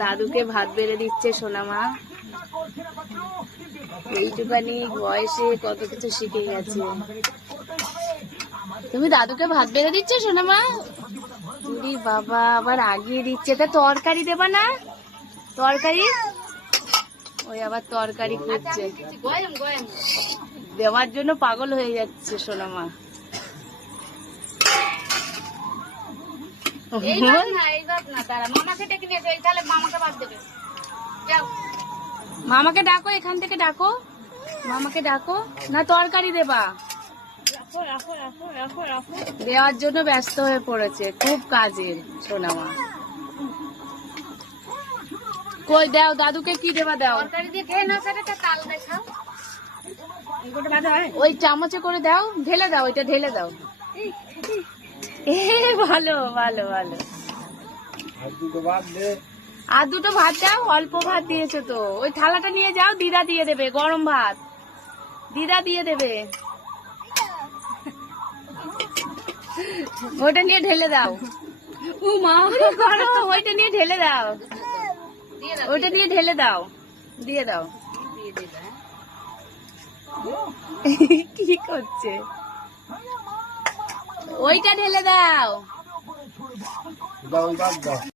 দাদুকে ভাত বেড়ে দিচ্ছে সোনামা। এইটুকানি বয়সে কত কিছু শিখে গেছে। তুমি দাদুকে ভাত বেড়ে দিচ্ছ সোনামা? বাবা আবার আগিয়ে দিচ্ছে। তা তরকারি দেবা না? তরকারি ওই আবার তরকারি খুঁজছে, দেওয়ার জন্য পাগল হয়ে যাচ্ছে সোনামা। মামাকে ডাকো, এখান থেকে ডাকো, মামাকে ডাকো। না তরকারি দেবা? দেওয়ার জন্য ব্যস্ত হয়ে পড়েছে, খুব কাজের সোনামা। কই দাও দাদুকে, কি দেবা দাও? ওই চামচে করে দাও, ঢেলে দাও, ওইটা ঢেলে দাও। ভালো ভালো ভালো। আর দুটো ভাত দাও, অল্প ভাত দিয়েছো তো। ওই থালাটা নিয়ে যাও, দিদা দিয়ে দেবে গরম ভাত, দিদা দিয়ে দেবে। ওইটা নিয়ে ঢেলে দাও। ওইটা নিয়ে ঢেলে দাও, ওইটা নিয়ে ঢেলে দাও, দিয়ে দাও। কি করছে? ওইটা ঢেলে দাও।